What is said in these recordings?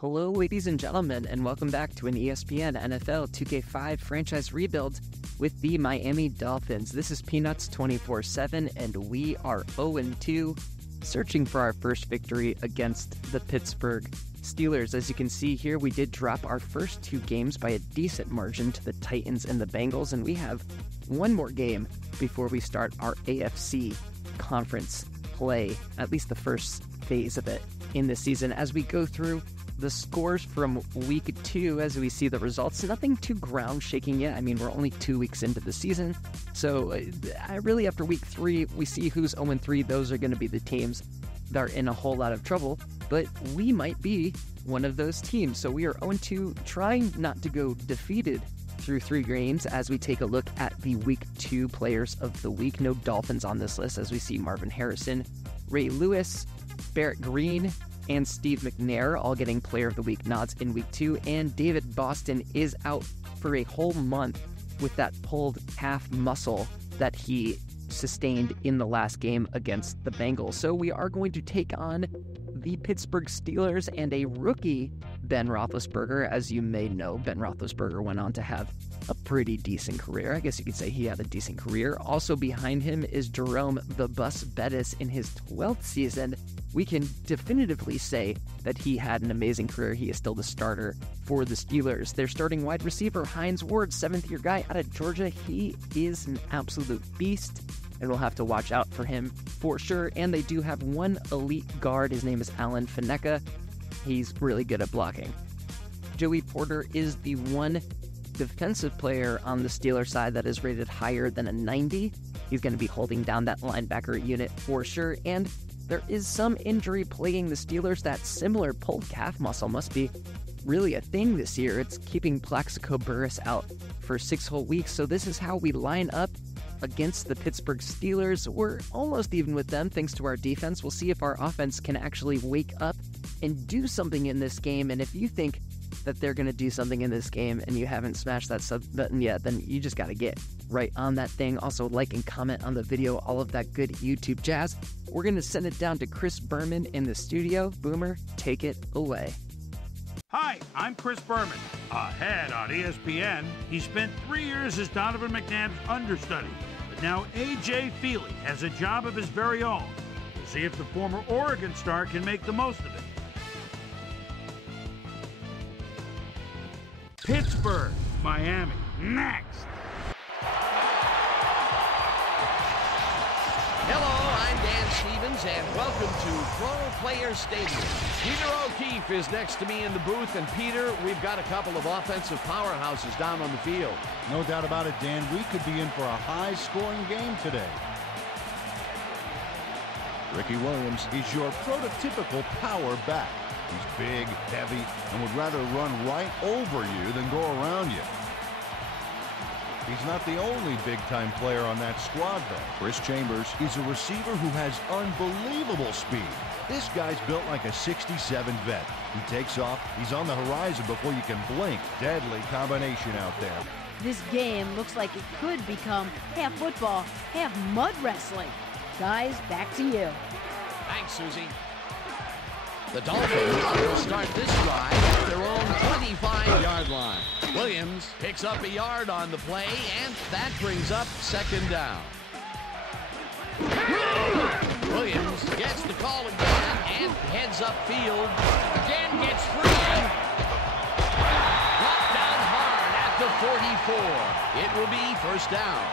Hello, ladies and gentlemen, and welcome back to an ESPN NFL 2K5 franchise rebuild with the Miami Dolphins. This is Peanuts 24/7, and we are 0-2, searching for our first victory against the Pittsburgh Steelers. As you can see here, we did drop our first two games by a decent margin to the Titans and the Bengals, and we have one more game before we start our AFC conference play, at least the first phase of it in this season. As we go through the scores from week 2, as we see the results, nothing too ground shaking yet. I mean, we're only 2 weeks into the season, so really after week 3, we see who's 0-3. Those are going to be the teams that are in a whole lot of trouble, but we might be one of those teams. So we are 0-2, trying not to go defeated through 3 games as we take a look at the week 2 players of the week. No Dolphins on this list, as we see Marvin Harrison, Ray Lewis, Barrett Green, and Steve McNair all getting player of the week nods in week 2, and David Boston is out for a whole month with that pulled calf muscle that he sustained in the last game against the Bengals. So we are going to take on the Pittsburgh Steelers and a rookie Ben Roethlisberger. As you may know, Ben Roethlisberger went on to have a pretty decent career. I guess you could say he had a decent career. Also behind him is Jerome the Bus Bettis in his 12th season. We can definitively say that he had an amazing career. He is still the starter for the Steelers. Their starting wide receiver, Hines Ward, 7th-year guy out of Georgia. He is an absolute beast, and we'll have to watch out for him for sure. And they do have one elite guard. His name is Alan Faneca. He's really good at blocking. Joey Porter is the one defensive player on the Steelers side that is rated higher than a 90. He's going to be holding down that linebacker unit for sure. And there is some injury plaguing the Steelers. That similar pulled calf muscle must be really a thing this year. It's keeping Plaxico Burress out for 6 whole weeks. So this is how we line up against the Pittsburgh Steelers. We're almost even with them thanks to our defense. We'll see if our offense can actually wake up and do something in this game. And if you think that they're going to do something in this game and you haven't smashed that sub button yet, then you just got to get right on that thing. Also, like and comment on the video, all of that good YouTube jazz. We're going to send it down to Chris Berman in the studio. Boomer, take it away. Hi, I'm Chris Berman. Ahead on ESPN, he spent 3 years as Donovan McNabb's understudy. But now A.J. Feely has a job of his very own. We'll see if the former Oregon star can make the most of it. Pittsburgh, Miami, next. Hello, I'm Dan Stevens, and welcome to Pro Player Stadium. Peter O'Keefe is next to me in the booth, and Peter, we've got a couple of offensive powerhouses down on the field. No doubt about it, Dan. We could be in for a high-scoring game today. Ricky Williams is your prototypical power back. He's big, heavy, and would rather run right over you than go around you. He's not the only big-time player on that squad, though. Chris Chambers is a receiver who has unbelievable speed. This guy's built like a '67 vet. He takes off, he's on the horizon before you can blink. Deadly combination out there. This game looks like it could become half football, half mud wrestling. Guys, back to you. Thanks, Susie. The Dolphins will start this drive at their own 25-yard line. Williams picks up a yard on the play, and that brings up 2nd down. Williams gets the call again and heads upfield. Again gets free. Brought down hard at the 44. It will be 1st down.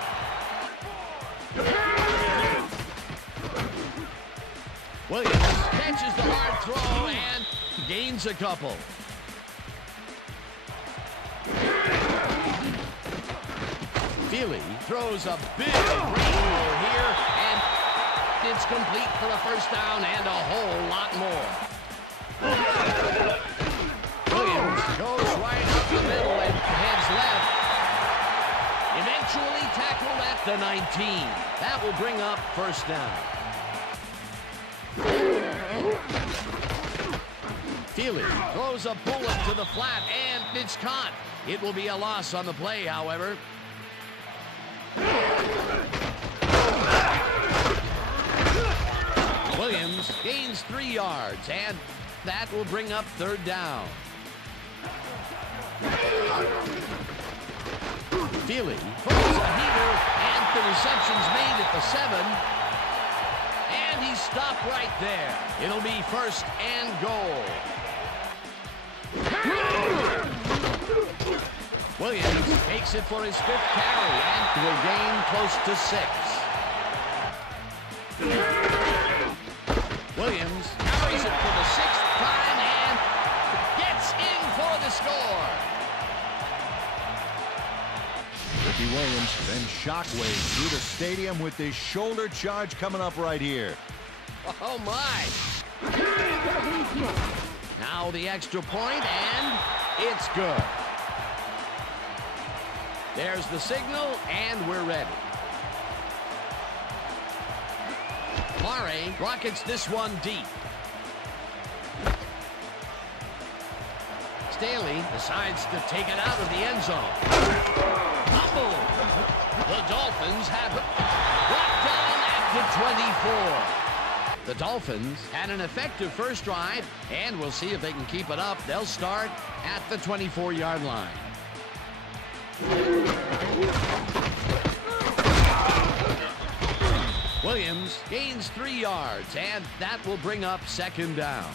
Williams catches the hard throw and gains a couple. Feely throws a big rainbow here, and it's complete for a 1st down and a whole lot more. Williams goes right up the middle and heads left. Eventually tackled at the 19. That will bring up 1st down. Feely throws a bullet to the flat, and it's caught. It will be a loss on the play, however. Williams gains 3 yards, and that will bring up third down. Feely throws a heater, and the reception's made at the 7. And he's stopped right there. It'll be first and goal. Williams takes it for his 5th carry and will gain close to 6. Williams carries it for the 6th time and gets in for the score. Ricky Williams sends shockwaves through the stadium with this shoulder charge coming up right here. Oh, my. Now the extra point, and it's good. There's the signal, and we're ready. Murray rockets this one deep. Staley decides to take it out of the end zone. Fumble. The Dolphins have it brought down at the 24. The Dolphins had an effective first drive, and we'll see if they can keep it up. They'll start at the 24-yard line. Williams gains 3 yards, and that will bring up second down.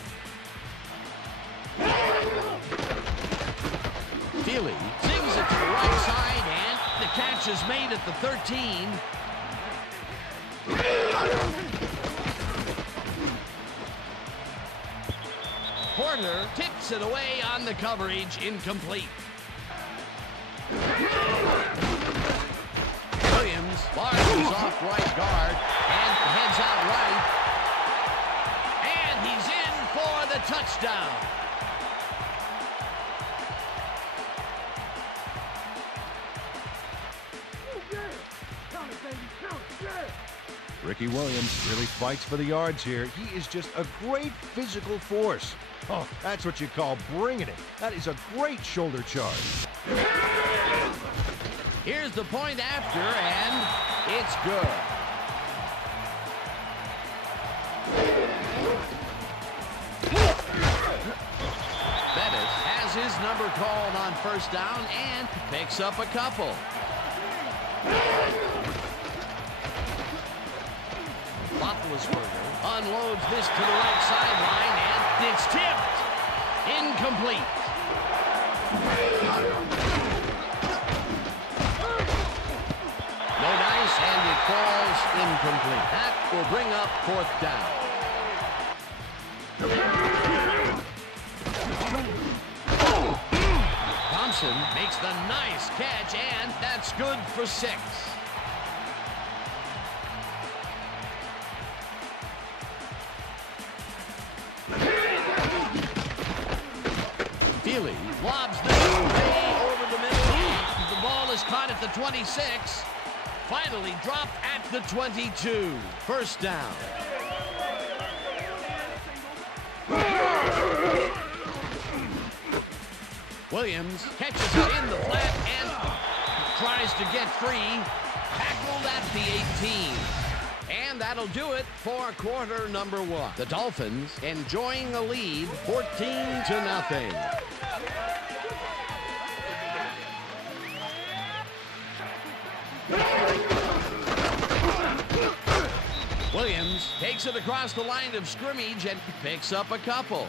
Feely sings it to the right side, and the catch is made at the 13. Porter tips it away on the coverage, incomplete. Williams barges off right guard and heads out right. And he's in for the touchdown. Ricky Williams really fights for the yards here. He is just a great physical force. Oh, that's what you call bringing it. That is a great shoulder charge. Here's the point after, and it's good. Bettis has his number called on first down and picks up a couple. Roethlisberger unloads this to the right sideline, and it's tipped. Incomplete. No dice, and it falls incomplete. That will bring up fourth down. Thompson makes the nice catch, and that's good for 6. Feely lobs this way over the middle. The ball is caught at the 26. Finally dropped at the 22. First down. Williams catches it in the flat and tries to get free. Tackled at the 18. And that'll do it for quarter number 1. The Dolphins enjoying a lead, 14-0. Williams takes it across the line of scrimmage and picks up a couple.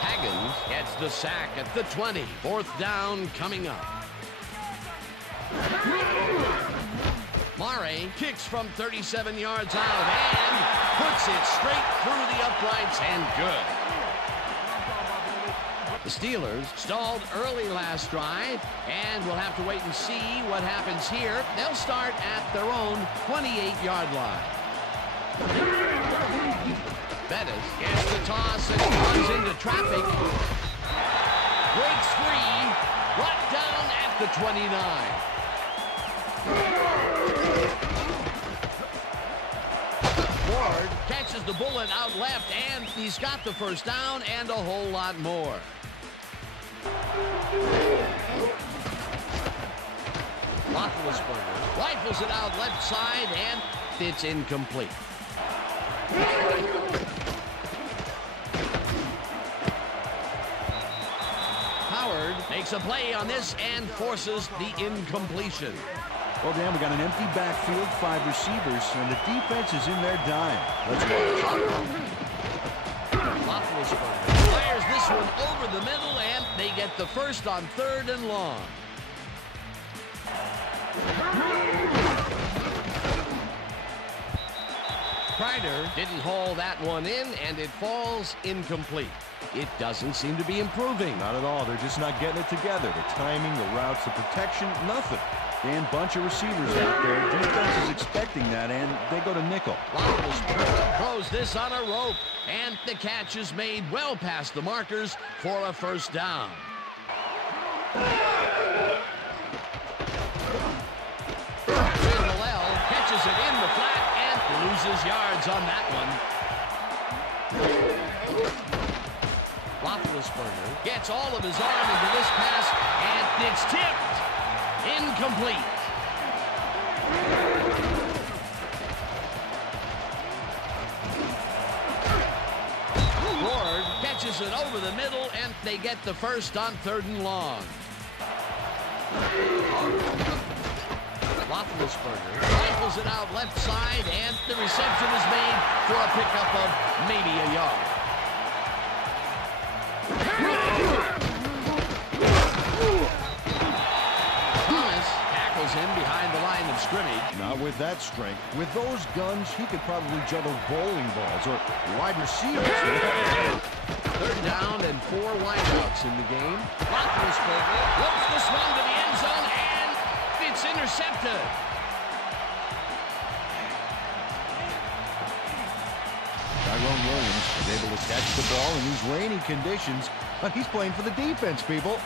Haggins gets the sack at the 20. Fourth down coming up. Murray kicks from 37 yards out and puts it straight through the uprights and good. The Steelers stalled early last drive, and we'll have to wait and see what happens here. They'll start at their own 28-yard line. Bettis gets the toss and runs into traffic. Breaks free, brought down at the 29. Ward catches the bullet out left, and he's got the first down and a whole lot more. Roethlisberger rifles it out left side, and it's incomplete. Howard makes a play on this and forces the incompletion. Well, Dan, we got an empty backfield, 5 receivers, and the defense is in their dime. Let's watch. Roethlisberger fires this one over the middle, and they get the first on 3rd and long. Kreider didn't haul that one in, and it falls incomplete. It doesn't seem to be improving. Not at all. They're just not getting it together. The timing, the routes, the protection, nothing. Dan, bunch of receivers out there. Defense is expecting that, and they go to nickel. Roethlisberger throws this on a rope, and the catch is made well past the markers for a first down. Catches it in the flat and loses yards on that one. Roethlisberger gets all of his arm into this pass, and it's tipped. Incomplete. Ward catches it over the middle, and they get the first on 3rd and long. Roethlisberger rifles it out left side, and the reception is made for a pickup of maybe a yard. Thomas tackles him behind the line of scrimmage. Not with that strength. With those guns, he could probably juggle bowling balls or wide receivers. 3rd down and 4 wideouts in the game. Roethlisberger looks this one to the end zone, and it's intercepted. Tyrone Williams is able to catch the ball in these rainy conditions, but he's playing for the defense, people.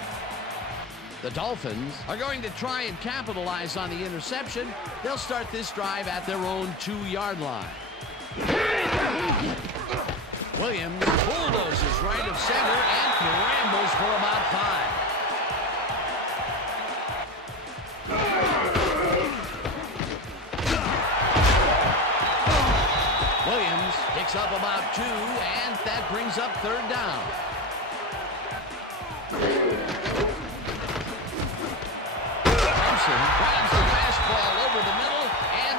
The Dolphins are going to try and capitalize on the interception. They'll start this drive at their own 2-yard line. Williams bulldozes right of center and rambles for about 5. Williams picks up about 2, and that brings up 3rd down. Thompson grabs the fastball over the middle, and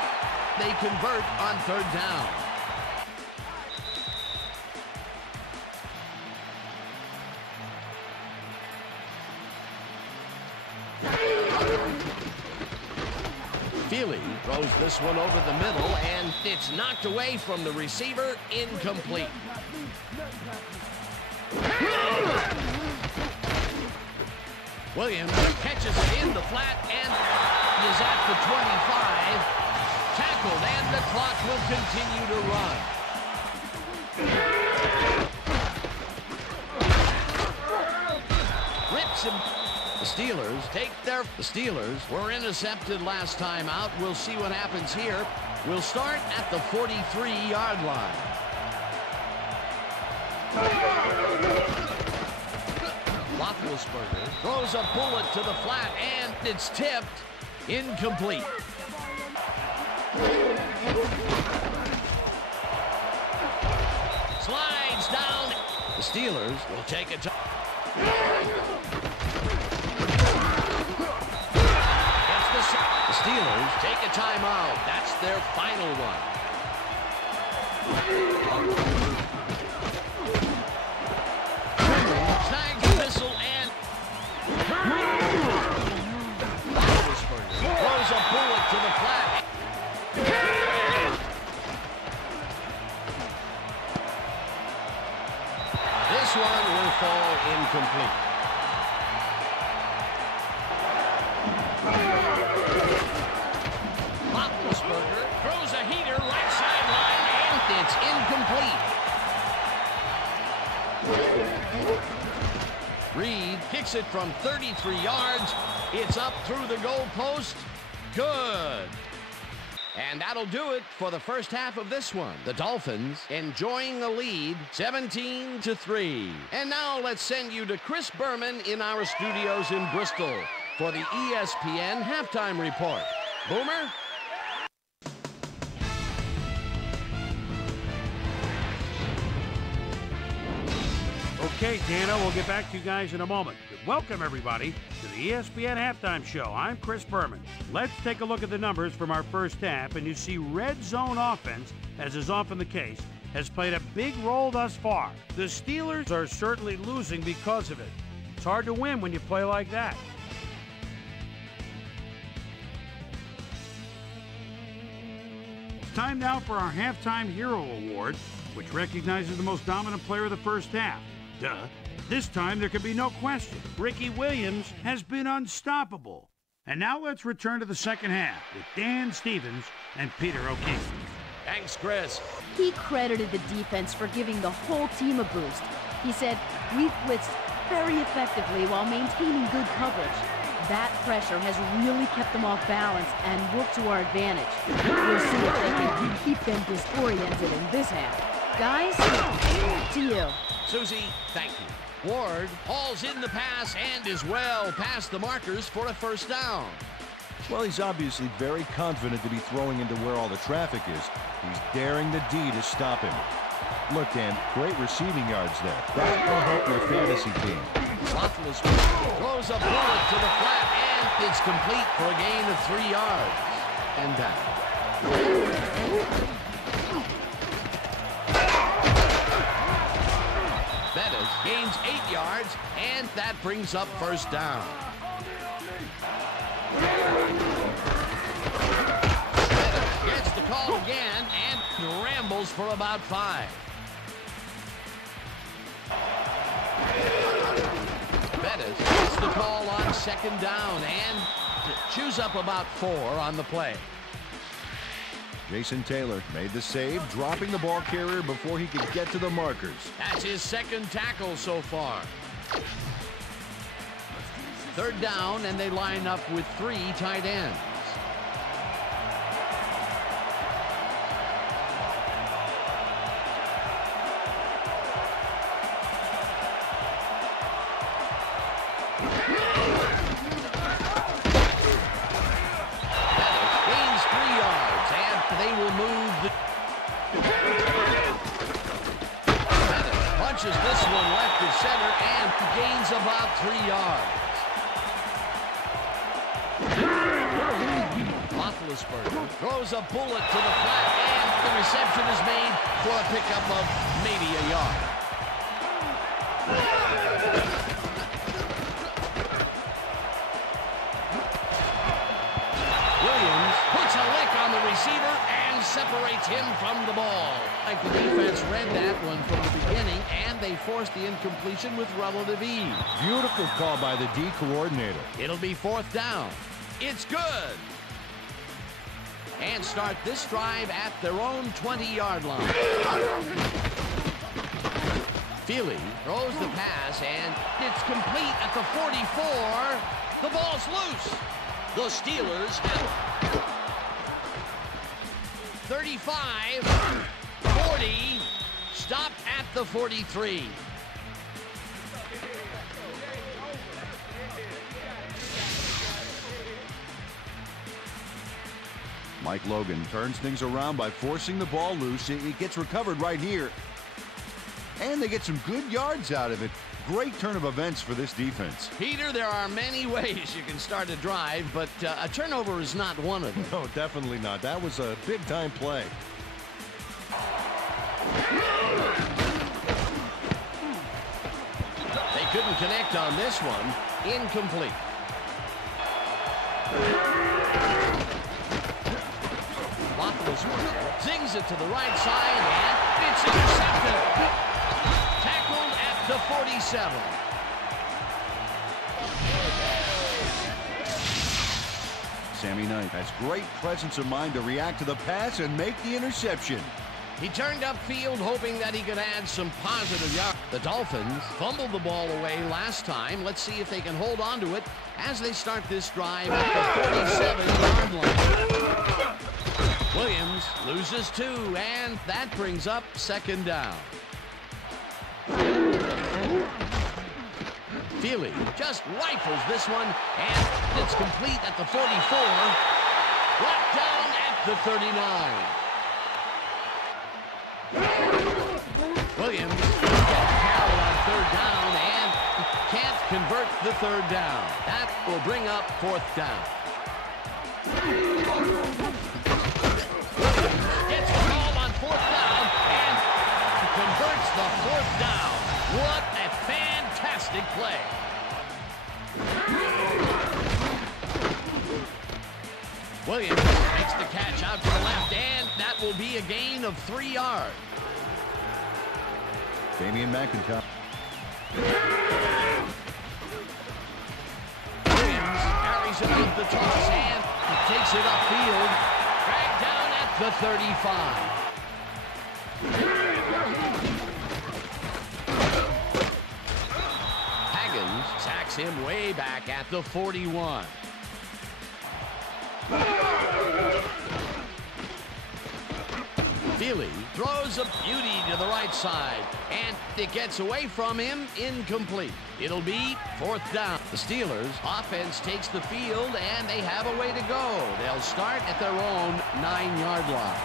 they convert on 3rd down. Feely throws this one over the middle, and it's knocked away from the receiver, incomplete. Williams catches it in the flat and is at the 25. Tackled, and the clock will continue to run. Rips him. The Steelers were intercepted last time out. We'll see what happens here. We'll start at the 43-yard line. Roethlisberger throws a bullet to the flat, and it's tipped. Incomplete. Slides down. The Steelers will take a time. The Steelers take a timeout. That's their final one. Snags the missile, and Roethlisberger throws a bullet to the flat. This one will fall incomplete. Roethlisberger throws a heater right sideline, and it's incomplete. Reed kicks it from 33 yards. It's up through the goalpost. Good. And that'll do it for the first half of this one. The Dolphins enjoying a lead, 17-3. And now let's send you to Chris Berman in our studios in Bristol for the ESPN Halftime Report. Boomer? Okay, Dano, we'll get back to you guys in a moment. Welcome, everybody, to the ESPN Halftime Show. I'm Chris Berman. Let's take a look at the numbers from our first half, and you see red zone offense, as is often the case, has played a big role thus far. The Steelers are certainly losing because of it. It's hard to win when you play like that. It's time now for our Halftime Hero Award, which recognizes the most dominant player of the first half. Duh. This time there can be no question. Ricky Williams has been unstoppable. And now let's return to the second half with Dan Stevens and Peter O'Keefe. Thanks, Chris. He credited the defense for giving the whole team a boost. He said, "We've blitzed very effectively while maintaining good coverage. That pressure has really kept them off balance and worked to our advantage. We'll see if they can keep them disoriented in this half." Guys, to you. Susie, thank you. Ward hauls in the pass and is well past the markers for a first down. Well, he's obviously very confident to be throwing into where all the traffic is. He's daring the D to stop him. Look, Dan, great receiving yards there. That will help your fantasy team. Roethlisberger throws a bullet to the flat, and it's complete for a gain of 3 yards. And down. Bettis gains 8 yards, and that brings up first down. Bettis gets the call again and rambles for about 5. Bettis gets the call on second down and chews up about 4 on the play. Jason Taylor made the save, dropping the ball carrier before he could get to the markers. That's his second tackle so far. Third down, and they line up with 3 tight ends. Gains 3 yards, and they will move the... Punches this one left to center and gains about 3 yards. Roethlisberger throws a bullet to the flat, and the reception is made for a pickup of maybe a yard. Williams puts a lick on the receiver and separates him from the ball. Like the defense read that one from the beginning, and they forced the incompletion with relative ease. Beautiful call by the D coordinator. It'll be fourth down. It's good. And start this drive at their own 20-yard line. Feely throws the pass, and it's complete at the 44. The ball's loose. The Steelers have 35, 40, stopped at the 43. Mike Logan turns things around by forcing the ball loose. It gets recovered right here. And they get some good yards out of it. Great turn of events for this defense. Peter, there are many ways you can start a drive, but a turnover is not one of them. No, definitely not. That was a big-time play. They couldn't connect on this one. Incomplete. Roethlisberger zings it to the right side, and it's intercepted. Tackled at the 47. Sammy Knight has great presence of mind to react to the pass and make the interception. He turned upfield hoping that he could add some positive yards. The Dolphins fumbled the ball away last time. Let's see if they can hold on to it as they start this drive at the 47-yard line. Williams loses 2, and that brings up second down. Feely just rifles this one, and it's complete at the 44. Brought down at the 39. Williams gets carried on third down. convert the third down. That will bring up fourth down. Gets a call on fourth down and converts the fourth down. What a fantastic play. Williams makes the catch out to the left, and that will be a gain of 3 yards. Damian McIntyre. Williams carries it off the toss and takes it upfield. Dragged down at the 35. Haggins sacks him way back at the 41. Feely throws a beauty to the right side, and it gets away from him, incomplete. It'll be fourth down. The Steelers offense takes the field, and they have a way to go. They'll start at their own 9-yard line.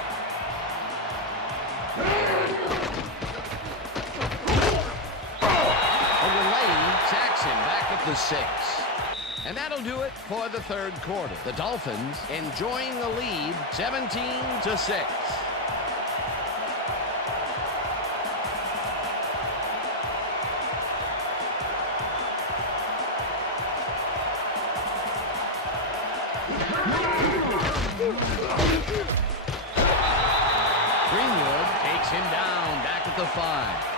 Overlay sacks him back at the 6. And that'll do it for the third quarter. The Dolphins enjoying the lead, 17-6. Greenwood takes him down back at the 5.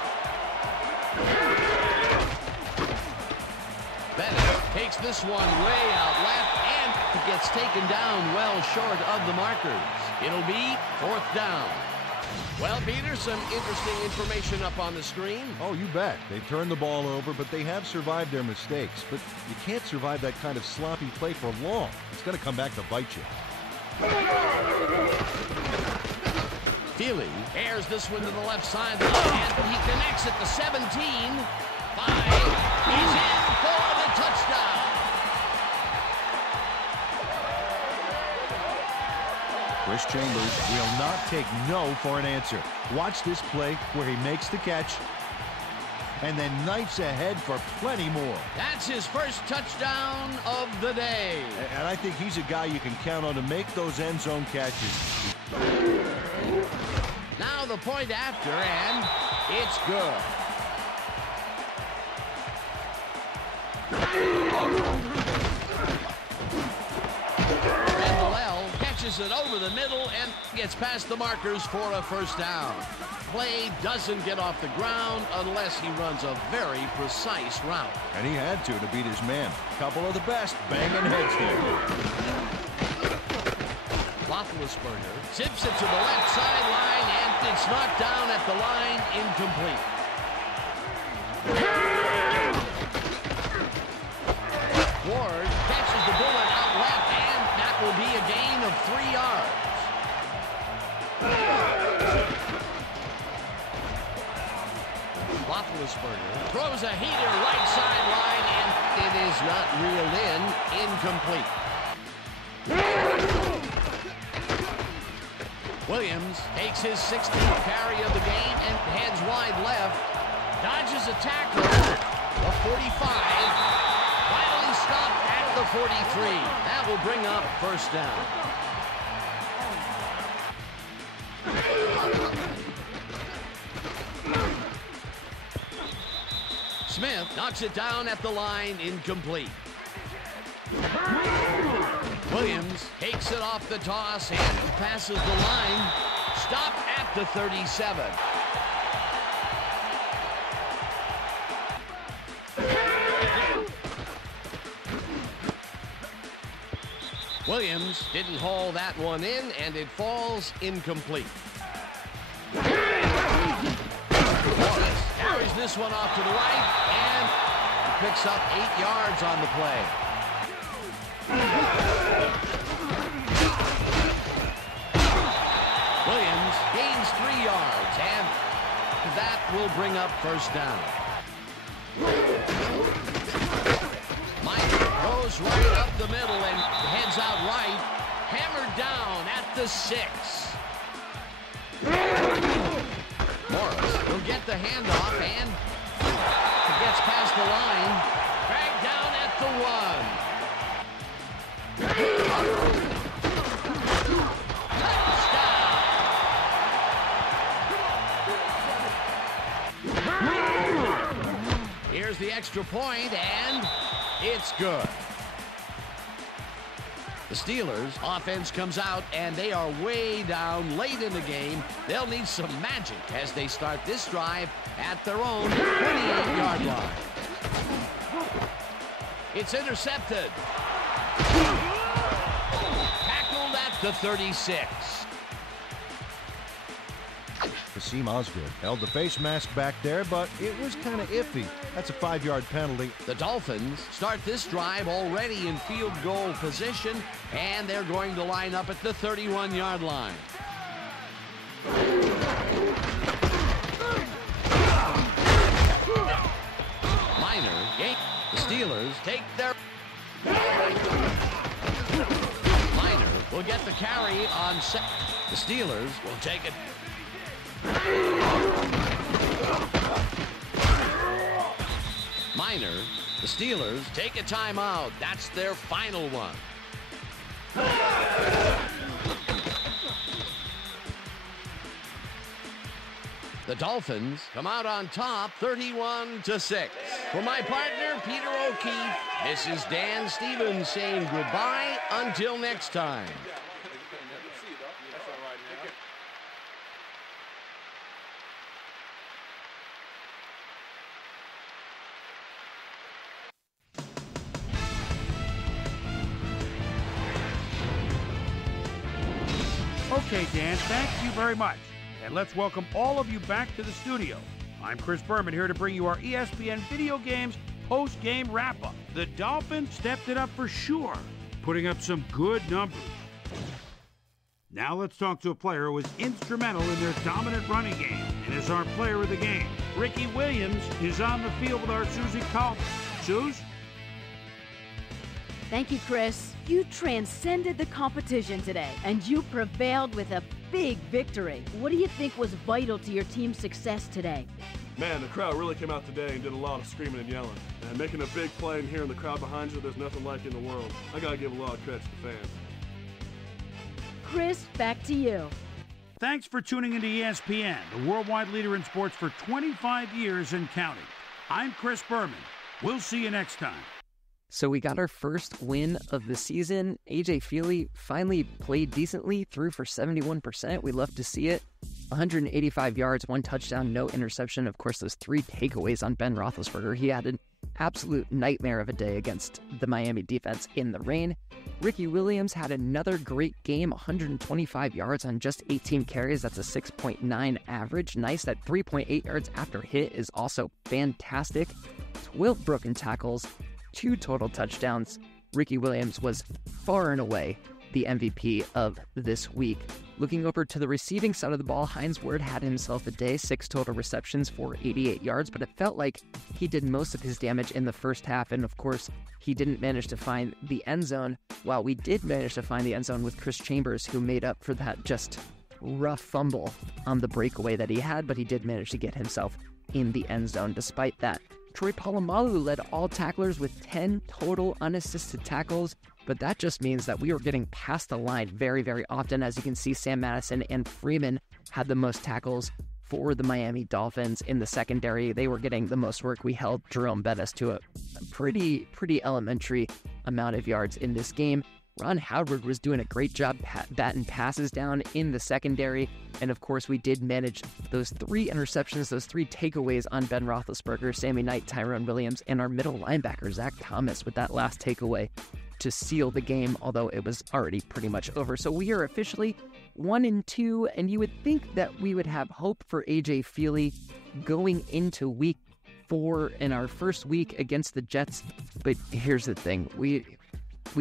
Bennett takes this one way out left, and it gets taken down well short of the markers. It'll be fourth down. Well, Peter, some interesting information up on the screen. Oh, you bet. They turned the ball over, but they have survived their mistakes. But you can't survive that kind of sloppy play for long. It's going to come back to bite you. Feely airs this one to the left side, and he connects at the 17. 5. He's in for the touchdown. Chris Chambers will not take no for an answer. Watch this play where he makes the catch and then knifes ahead for plenty more. That's his first touchdown of the day. And I think he's a guy you can count on to make those end zone catches. Now the point after, and it's good. And catches it over the middle and gets past the markers for a first down. Play doesn't get off the ground unless he runs a very precise route. And he had to beat his man. Couple of the best banging heads there. Roethlisberger zips it to the left sideline, and it's knocked down at the line, incomplete. Ward catches the bullet out left, and that will be a gain of 3 yards. Roethlisberger throws a heater right sideline, and it is not reeled in, incomplete. Williams takes his 16th carry of the game and heads wide left. Dodges a tackle. A 45. Finally stopped at the 43. That will bring up first down. Smith knocks it down at the line, incomplete. Williams takes it off the toss and passes the line. Stop at the 37. Williams didn't haul that one in, and it falls incomplete. Morris carries this one off to the right and picks up 8 yards on the play. Williams gains 3 yards, and that will bring up first down. Mike goes right up the middle and heads out right. Hammered down at the 6. Morris will get the handoff, and gets past the line. Dragged down at the 1. Here's the extra point, and it's good. The Steelers' offense comes out, and they are way down late in the game. They'll need some magic as they start this drive at their own 28-yard line. It's intercepted. Tackled at the 36. Kasim Osgood held the face mask back there, but it was kind of iffy. That's a 5-yard penalty. The Dolphins start this drive already in field goal position, and they're going to line up at the 31-yard line. Minor, the Steelers take their... Minor will get the carry on set. The Steelers will take it. Minor, the Steelers take a timeout. That's their final one. The Dolphins come out on top 31-6. For my partner, Peter O'Keefe, this is Dan Stevens saying goodbye until next time. Okay, Dan, thank you very much. And let's welcome all of you back to the studio. I'm Chris Berman here to bring you our ESPN Video Games post-game wrap-up. The Dolphins stepped it up for sure, putting up some good numbers. Now let's talk to a player who was instrumental in their dominant running game and is our player of the game. Ricky Williams is on the field with our Susie Calvin. Suze? Thank you, Chris. You transcended the competition today, and you prevailed with a big victory. What do you think was vital to your team's success today? Man, the crowd really came out today and did a lot of screaming and yelling. And making a big play and hearing the crowd behind you, there's nothing like it in the world. I gotta give a lot of credit to the fans. Chris, back to you. Thanks for tuning into ESPN, the worldwide leader in sports for 25 years and counting. I'm Chris Berman. We'll see you next time. So we got our first win of the season. AJ Feely finally played decently, threw for 71%. We love to see it. 185 yards, 1 touchdown, no interception. Of course, those 3 takeaways on Ben Roethlisberger. He had an absolute nightmare of a day against the Miami defense in the rain. Ricky Williams had another great game, 125 yards on just 18 carries. That's a 6.9 average. Nice. That 3.8 yards after hit is also fantastic. 12 broken tackles, 2 total touchdowns. Ricky Williams was far and away the MVP of this week. Looking over to the receiving side of the ball, Hines Ward had himself a day, 6 total receptions for 88 yards, but it felt like he did most of his damage in the first half, and of course, he didn't manage to find the end zone, while we did manage to find the end zone with Chris Chambers, who made up for that just rough fumble on the breakaway that he had, but he did manage to get himself in the end zone despite that. Troy Polamalu led all tacklers with 10 total unassisted tackles, but that just means that we were getting past the line very, very often. As you can see, Sam Madison and Freeman had the most tackles for the Miami Dolphins in the secondary. They were getting the most work. We held Jerome Bettis to a pretty elementary amount of yards in this game. Ron Howard was doing a great job batting passes down in the secondary. And of course, we did manage those 3 interceptions, those 3 takeaways on Ben Roethlisberger, Sammy Knight, Tyrone Williams, and our middle linebacker, Zach Thomas, with that last takeaway to seal the game, although it was already pretty much over. So we are officially 1-2, and you would think that we would have hope for AJ Feely going into week 4 in our first week against the Jets. But here's the thing. We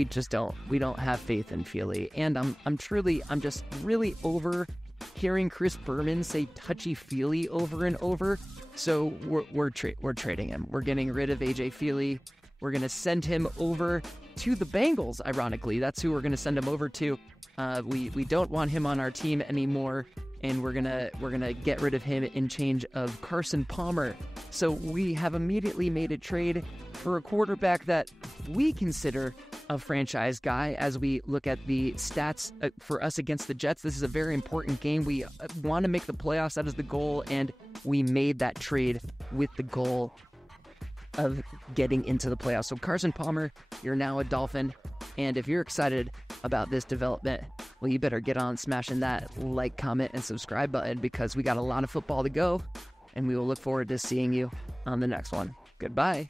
just don't. We don't have faith in Feely. And I'm just really over hearing Chris Berman say touchy-feely over and over. So we're trading him. We're getting rid of AJ Feely. We're going to send him over to the Bengals, ironically. That's who we're going to send him over to. We don't want him on our team anymore. and we're gonna get rid of him in change of Carson Palmer. So we have immediately made a trade for a quarterback that we consider a franchise guy. As we look at the stats for us against the Jets, this is a very important game. We want to make the playoffs. That is the goal, and we made that trade with the goal of getting into the playoffs. So Carson Palmer, you're now a Dolphin, and if you're excited about this development, well, you better get on smashing that like, comment, and subscribe button, because we got a lot of football to go, and we will look forward to seeing you on the next one. Goodbye.